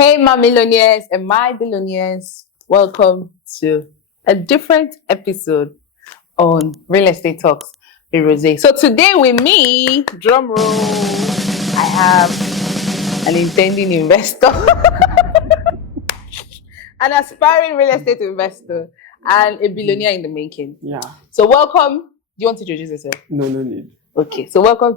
Hey, my millionaires and my billionaires, welcome to a different episode on Real Estate Talks with Rose. So today with me, drum roll, I have an intending investor, an aspiring real estate investor, and a billionaire in the making. Yeah. So welcome. Do you want to introduce yourself? No need. Okay, so welcome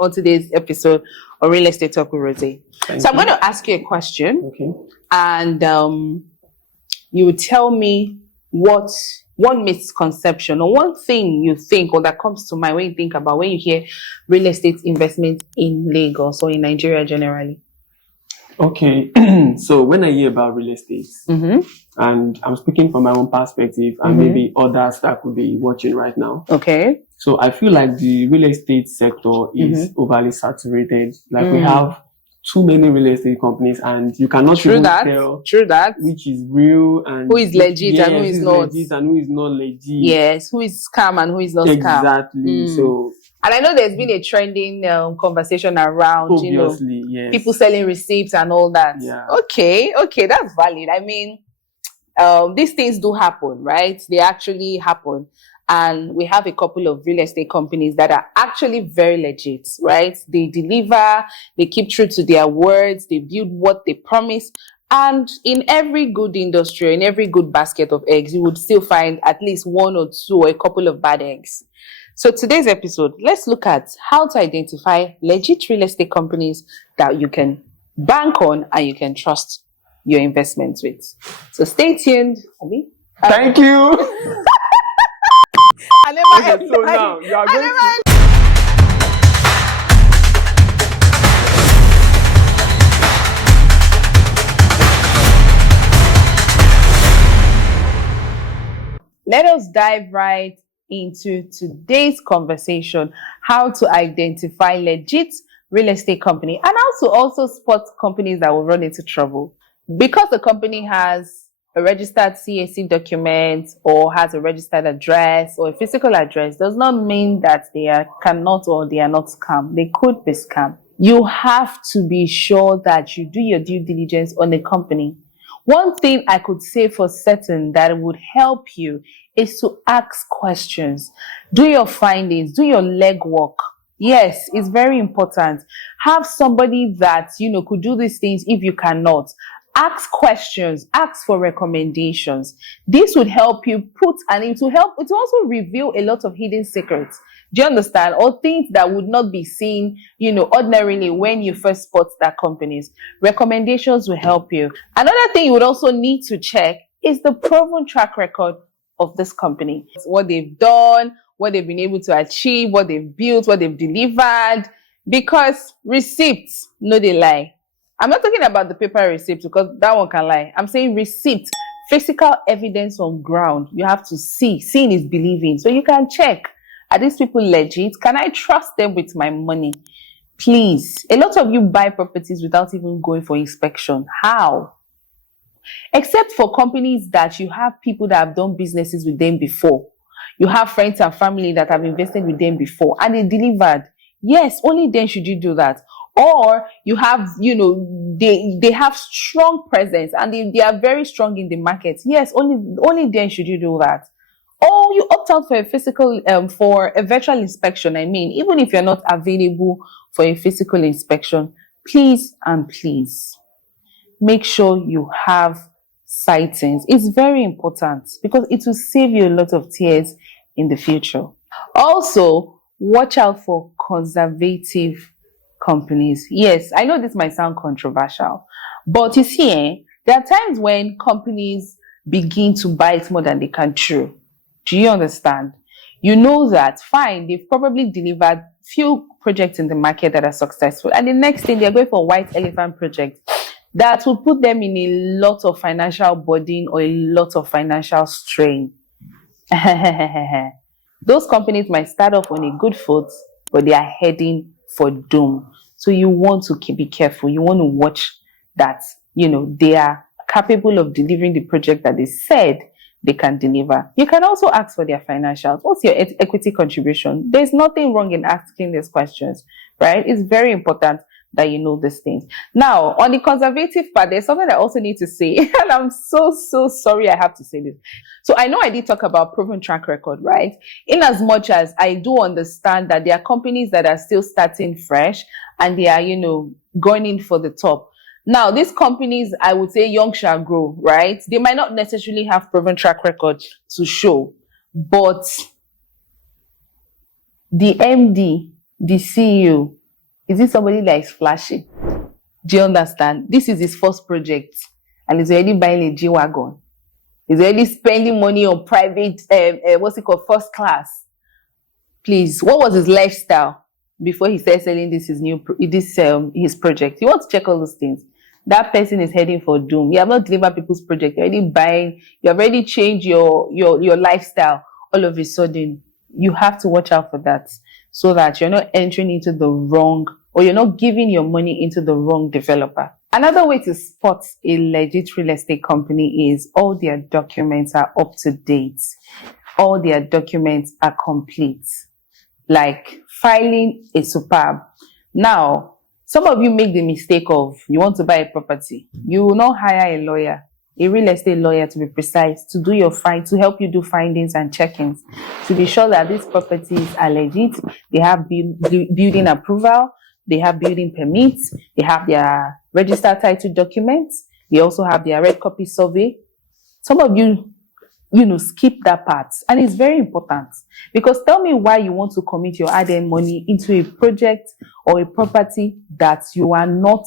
on today's episode of Real Estate Talk with Rose. So I'm going to ask you a question. Okay. And you would tell me what one misconception or one thing you think or that comes to mind when you think about when you hear real estate investment in Lagos or in Nigeria generally. Okay. So when I hear about real estate, and I'm speaking from my own perspective and maybe others that could be watching right now. Okay. So I feel like the real estate sector is overly saturated. Like we have too many real estate companies and you cannot even tell which is real and who is legit and who is not. Legit and who is not legit. Yes, who is scam and who is not scam. Exactly. So, and I know there's been a trending conversation around, obviously, yes, people selling receipts and all that. Yeah. Okay, that's valid. I mean, these things do happen, right? They actually happen. And we have a couple of real estate companies that are actually very legit, right? They deliver, they keep true to their words, they build what they promise. And in every good industry, in every good basket of eggs, you would still find at least one or two or a couple of bad eggs. So today's episode, let's look at how to identify legit real estate companies that you can bank on and you can trust your investments with. So stay tuned. Thank you. I never okay, so now you are going Let us dive right into today's conversation, how to identify legit real estate company and also spot companies that will run into trouble. Because the company has a registered CAC document or has a registered address or a physical address does not mean that they are not scam. They could be scam. You have to be sure that you do your due diligence on the company. One thing I could say for certain that would help you is to ask questions. Do your findings, do your legwork. Yes, it's very important. Have somebody that, could do these things if you cannot. Ask questions, ask for recommendations. This would help you it will also reveal a lot of hidden secrets. Do you understand? Or things that would not be seen, ordinarily when you first spot that companies. Recommendations will help you. Another thing you would also need to check is the proven track record of this company. What they've done, what they've been able to achieve, what they've built, what they've delivered. Because receipts, no, they lie. I'm not talking about the paper receipt because that one can lie. I'm saying receipt, physical evidence on ground. You have to see. Seeing is believing. So you can check. Are these people legit? Can I trust them with my money? Please. A lot of you buy properties without even going for inspection. How? Except for companies that you have people that have done businesses with them before. You have friends and family that have invested with them before and they delivered. Yes, only then should you do that. Or you have, they have strong presence and they are very strong in the market. Yes, only then should you do that. Or you opt out for a physical, for a virtual inspection. I mean, even if you're not available for a physical inspection, please make sure you have sightings. It's very important because it will save you a lot of tears in the future. Also, watch out for conservative companies. Yes, I know this might sound controversial, but you see, there are times when companies begin to bite more than they can chew. Do you understand? You know that, fine, they've probably delivered few projects in the market that are successful, and the next thing they're going for a white elephant project that will put them in a lot of financial burden or a lot of financial strain. Those companies might start off on a good foot, but they are heading for doom. So you want to be careful. You want to watch that, they are capable of delivering the project that they said they can deliver. You can also ask for their financials. What's your equity contribution? There's nothing wrong in asking these questions, right? It's very important that you know these things. Now, on the conservative part, there's something I also need to say, and I'm so sorry I have to say this. So I know I did talk about proven track record, right? In as much as I do understand that there are companies that are still starting fresh and they are, going in for the top. Now, these companies, I would say young shall grow, right? They might not necessarily have proven track record to show, but the MD, the CEO, is it somebody that is flashy? Do you understand? This is his first project and he's already buying a G-Wagon. He's already spending money on private, first class. Please, what was his lifestyle before he started selling his project? You want to check all those things. That person is heading for doom. You have not delivered people's project. You're already buying. You have already changed your lifestyle all of a sudden. You have to watch out for that so that you're not entering into the wrong, or you're not giving your money into the wrong developer. Another way to spot a legit real estate company is all their documents are up to date. All their documents are complete. Like filing is superb. Now, some of you make the mistake of you want to buy a property. You will not hire a lawyer, a real estate lawyer to be precise, to do your to help you do findings and check-ins, to be sure that these properties are legit. They have building approval, they have building permits, they have their registered title documents, they also have their red copy survey. Some of you, skip that part. And it's very important, because tell me why you want to commit your hard-earned money into a project or a property that you are not,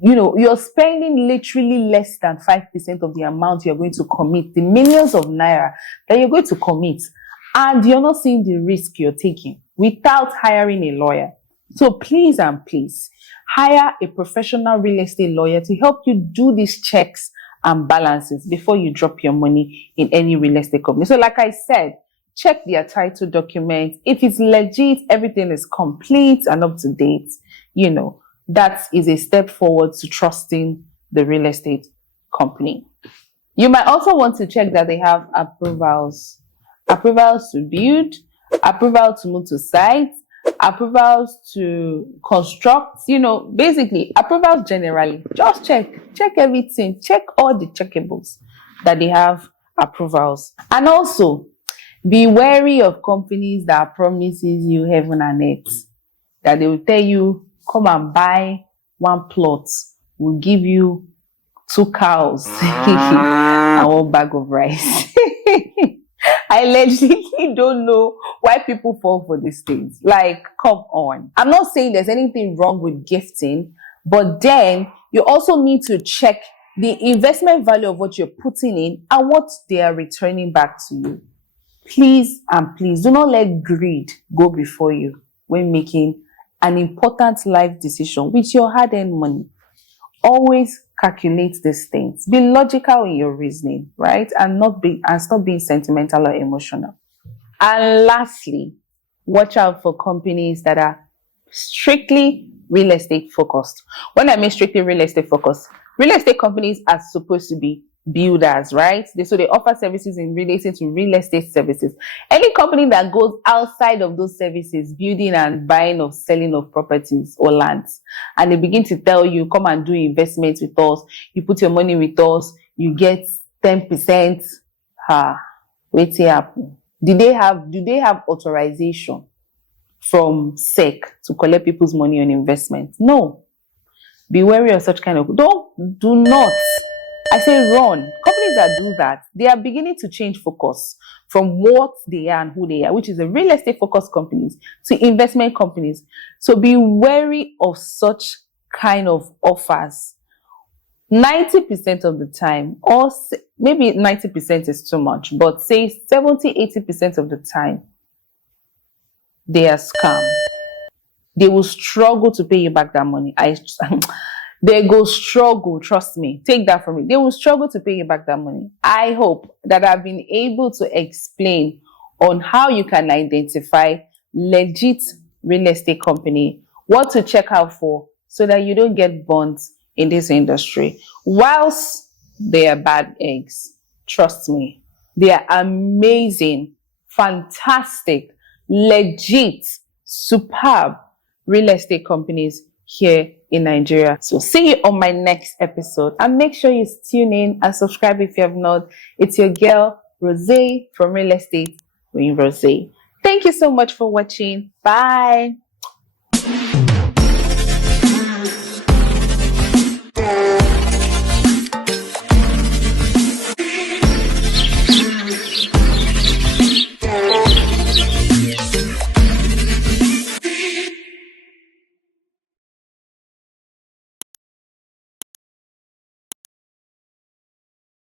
you're spending literally less than 5% of the amount you're going to commit, the millions of naira that you're going to commit, and you're not seeing the risk you're taking without hiring a lawyer. So please and please hire a professional real estate lawyer to help you do these checks and balances before you drop your money in any real estate company. So like I said, check their title documents. If it's legit, everything is complete and up to date, that is a step forward to trusting the real estate company. You might also want to check that they have approvals to build, approval to move to site, approvals to construct, basically approvals generally. Just check everything, check all the checkables that they have approvals. And also be wary of companies that promises you heaven and earth, that they will tell you, come and buy one plot, we'll give you 2 cows and 1 bag of rice. I legitimately don't know why people fall for these things. Like, come on. I'm not saying there's anything wrong with gifting, but then you also need to check the investment value of what you're putting in and what they are returning back to you. Please and please do not let greed go before you when making an important life decision with your hard-earned money. Always calculate these things. Be logical in your reasoning, right? And stop being sentimental or emotional. And lastly, watch out for companies that are strictly real estate focused. When I mean strictly real estate focused, real estate companies are supposed to be builders, right? So they offer services in relation to real estate services. Any company that goes outside of those services, building and buying or selling of properties or lands, and they begin to tell you, come and do investments with us, you put your money with us, you get 10%. Wait till happen. Do they have authorization from SEC to collect people's money on investment? No. Be wary of such kind of, do not. I say run. Companies that do that, they are beginning to change focus from what they are and who they are, which is a real estate focused companies, to investment companies. So be wary of such kind of offers. 90% of the time, or maybe 90% is too much, but say 70-80% of the time, they are scam. They will struggle to pay you back that money. They go struggle, trust me. Take that from me. They will struggle to pay you back that money. I hope that I've been able to explain on how you can identify legit real estate company, what to check out for, so that you don't get burnt in this industry. Whilst they are bad eggs, trust me, they are amazing, fantastic, legit, superb real estate companies here in Nigeria. So see you on my next episode, and make sure you tune in and subscribe if you have not. It's your girl Rose from Real Estate with Rose. Thank you so much for watching. Bye.